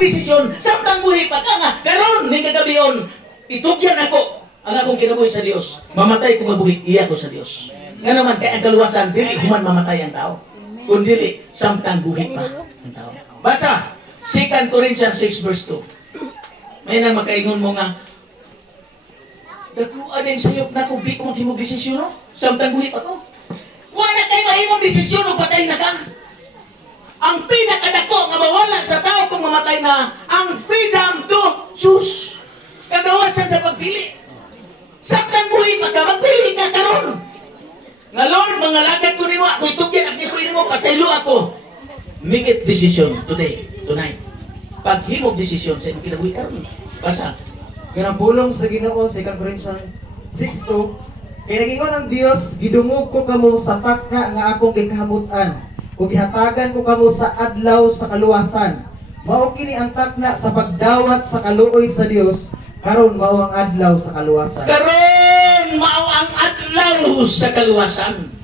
desisyon samtang buhi pa ka nga karon ning kagabion itugyan ako ang akong kinabuhi sa Dios. Mamatay ko mabuhi iya ko sa Dios. Nga naman kay ang kaluwasan dili human mamatay ang tao. Kun dili samtang buhi pa ang tao. Basa 2 Corinthians 6 verse 2. May nang makaingon mo nga dakuan din sayop na kung di ko maghimog desisyon no? Samtang buhi pa ko. Wala kay mahimong desisyon o patay na ka. Ang pinakadako nga mawala sa tao kung mamatay na ang freedom to choose. Kagawasan sa pagpili. Samtang buhi pa ka, magpili ka karon. Nga Lord, mga lagad ko nimo, ako itugyan, ako nimo, kasaylo ako. Make it decision today, tonight. Paghimog desisyon sa imong kinabuhi karon. Basa. Kinapulong sa Ginoo sa 2 Corinthians 6:2. Kay nagingon ang Dios, gidungog ko kamo sa takna nga akong gikahamutan. Ug gihatagan ko kamo sa adlaw sa kaluwasan. Mao kini ang takna sa pagdawat sa kaluoy sa Dios, karon mao ang adlaw sa kaluwasan. Karon mao ang adlaw sa kaluwasan.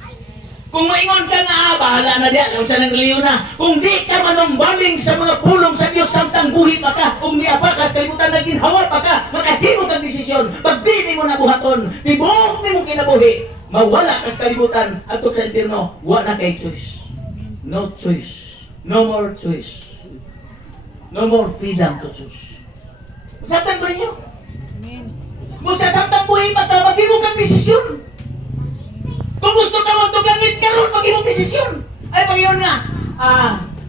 Kung moingon ka nga, bahala na diya, kung saan ang liyo na. Kung di ka manumbaling sa mga pulong sa Diyos samtang buhi pa ka, kung di apakas, kalimutan na ginhawa pa ka, makahimot ang desisyon, pag di mo nabuhaton, tibuok ni mo kinabuhi, mawala ka sa kalimutan, at sa impirno, wala kay choice. No choice. No more choice. No more freedom to choose. Samtang ko ninyo. Kung sa samtang buhi pa ka, maghimot ang desisyon. Kung gusto ka mo langit karon pag imong desisyon. Ay Panginoon nga,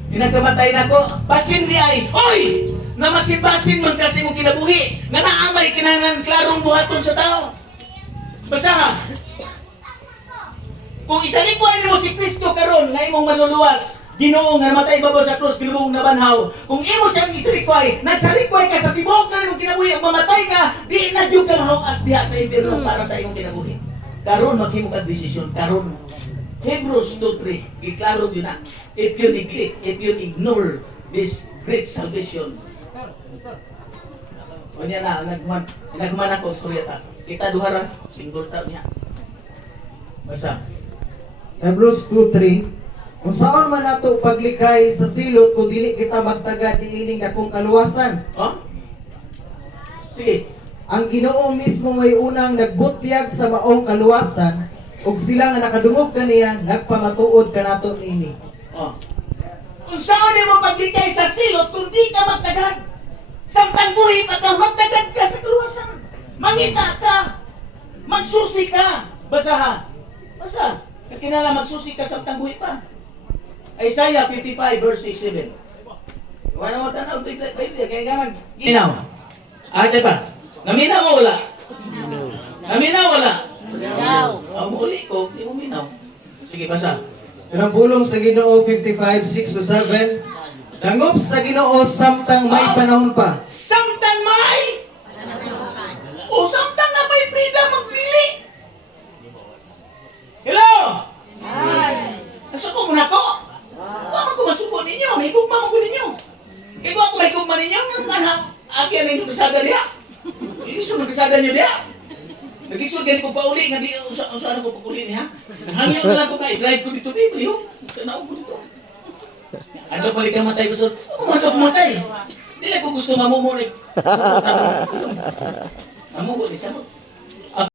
pinagkamatay na ko, basin di ay, oy! Namasin-basin man kasi mong kinabuhi, nga naamay kinahanglan klarong buhaton sa tao. Basta ha, kung isalikuan mo si Kristo karon nga imong manluluwas, Ginoo nga namatay babaw sa krus, ginubong nabanhaw. Kung imo siyang isalikway, nagsalikway ka sa tibuok na imong kinabuhi, ug mamatay ka, di na jud ka mahawas diha sa impierno para sa imong kinabuhi. Karon maghimo ka desisyon karon. Hebrews 2:3 iklaro yun na. If you neglect, if you ignore this great salvation. O niya na, nagman ako suryata. Kita duhara, single ta niya. Basa. Hebrews 2:3. Kung saan man nato paglikay sa silot kung dili kita magtagad diining akong kaluwasan. Oh? Sige. Ang Ginoo mismo may unang nagbutyag sa maong kaluwasan ug sila nga nakadungog kaniya nagpamatuod kanato niini. Oh. Kung saan mo paglikay sa silot kung di ka magtagad. Samtang buhi pa ka, magtagad ka sa kaluwasan. Mangita ka. Magsusi ka. Basa ha. Basa. Kakinala magsusi ka samtang buhi pa. Isaiah 55 verse 6-7. Wala mo tanaw ito Biblia. Kaya nga ginaw. Ate pa. Naminaw mo wala? Naminaw wala? Minaw. Ang muli ko, di mo minaw. Sige, basa. Kinapulong sa Ginoo 55:6-7. Dangop sa Ginoo samtang may panahon pa. Samtang may! O samtang na may freedom magpili! Hello! Ay. Nasuko mo na ko? Huwag ko masuko ninyo. May kugma mo ko ninyo. Kaya kung ako may kugma ninyo, yung anak, agyan ang kasada diya. Iso ng kasada nyo diya. Nag-isod ganit ko pa uli, nga di saan ako pag-uli niya. Hangyo na lang ko kayo, drive ko dito, Bibli, ho. Tanaw ko dito. Ano pali ka matay, Pastor? Ako man ka pumatay. Hindi lang ko gusto mamumunik. Mamugo, di sabot.